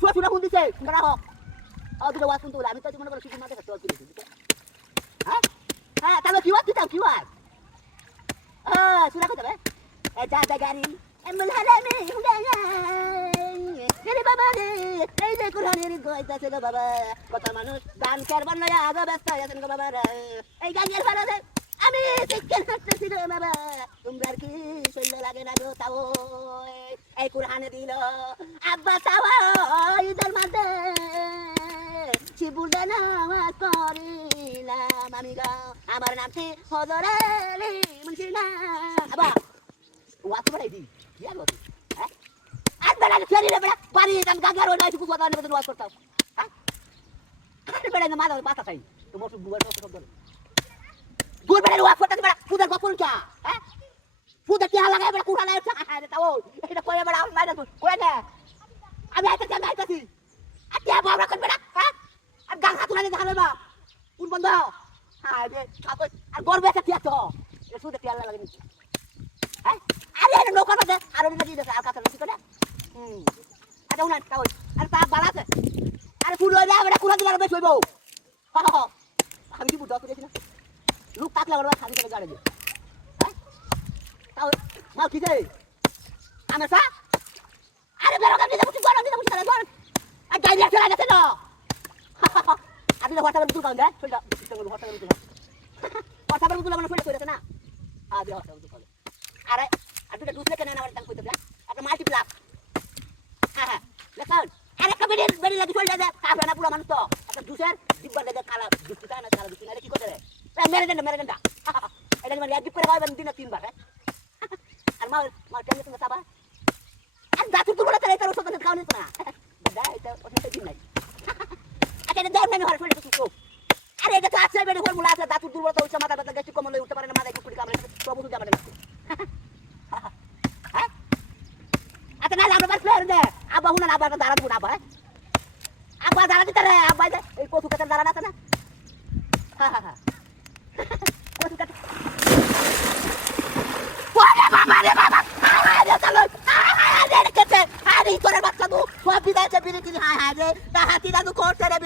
সুরা সুরা ফোন দিছে তোমরা হোক দুটো ওয়াজ শুনতে বলে আমি তো মনে করো শুধু মাঠে চল দিয়েছি হ্যাঁ হ্যাঁ তাহলে কি ওয়াজ দিতাম কি ওয়াজ সুরা কই যাবে যা যা গাড়ি এমন হারামে হুদায়া রে বাবা রে এই যে কুরআনের কইতাছে গো বাবা কত মানুষ দান করবার নয় আজ ব্যস্ত আছেন গো বাবা এই গাঙ্গের ভাড়া আমি চিকেন খাচ্ছি রে বাবা তোমরা কি শরীরে লাগে না গো তাও এই কুরআনে দিল আব্বা তাও ঈদের মধ্যে শিবুলে নামাজ পড়িলাম আমি গো আমার নামটি হযরত আলী মুন্সি না আবা ওয়াজ পড়াই দি কি আর বলি হ্যাঁ আজ বেলা ফেরি রে বেলা বাড়ি গান গাঙ্গার ওই নাইটুকু কথা নেবে ওয়াজ করতাম হ্যাঁ আরে বেলা না মাথা পাতা চাই তো মোটু বুয়ার সব বলে গুর বেলা ওয়াজ করতে বেলা পুদার গপন কা হ্যাঁ পুদার কি লাগাই বেলা কুড়া নাই আরে তাও এটা কই বেলা আমার মাইরা কই না আমি আইতাছি আর কে বাবা কোন বেলা হ্যাঁ আর গান হাত তুলে দেখালে বা কোন বন্ধ হ্যাঁ রে আর গর্বে একটা টিয়া তো এ সুদে টিয়া লাগে নি হ্যাঁ আরে এটা নৌকা দে আর ওটা দিয়ে দে আর কাছে লসি করে আরে উনা কাও আর তা বালা আছে আরে পুরো যা বেটা কুড়া দিলার বেশ হইবো আমি কি বুঝা করেছি না লোক তাকলা বড় খালি করে গাড়ি দে হ্যাঁ তাও মাল কি দে আমার সা আরে বেরো কাটি দে বুঝি গরম দিতে বুঝি করে গরম আর গাড়ি দিয়ে চলে গেছে না আপনি তো হোয়াটসঅ্যাপে তুল কাউন্ট হ্যাঁ চলটা সিস্টেম হোয়াটসঅ্যাপে তুল হোয়াটসঅ্যাপে তুল মানে ফটো কইরাছে না আ দে হোয়াটসঅ্যাপে তুল আরে আর দুটো দুসরে কেন না আমার টাং কইতে একটা মাল্টিপ্লাক হ্যাঁ হ্যাঁ লেখান আরেকটা বেরি লাগি চলে যায় কাফরা না পুরো মানুষ তো একটা জুসের ডিব্বা দেখে কালা জুসটা না কালা জুস না কি করে রে মেরে দেন এটা মানে এক ডিপ করে খাওয়াবেন দিনে 3 বার আর মা কেন তুমি সাবা আর দাঁত তুল বড় তাই তার ওষুধ খাওয়া নিত না দাদা এটা ওষুধ দিন নাই আচ্ছা এটা দেন না হর ফেলে তো আরে এটা তো আছে বেরি ফর্মুলা আছে দাঁত তুল বড় তো উচ্চ মাথা ব্যথা গ্যাস্ট্রিক কমলে উঠতে পারে না মাথায় কুকুরি কামড়ে সব ওষুধ জামানে আচ্ছা না আমরা প্লেয়ার দে আব্বা হুনা আব্বা দাঁড়া দিব না আব্বা দাঁড়া দিতে রে আব্বা এই কচু কাটার দাঁড়া আছে না কচু কাটা ওরে বাবা রে বাবা আরে চলো আরে কেটে আরে তোর বাচ্চা তো সব বিদায় বিরিতি হায় হায় রে তা হাতি দাদু করতে রে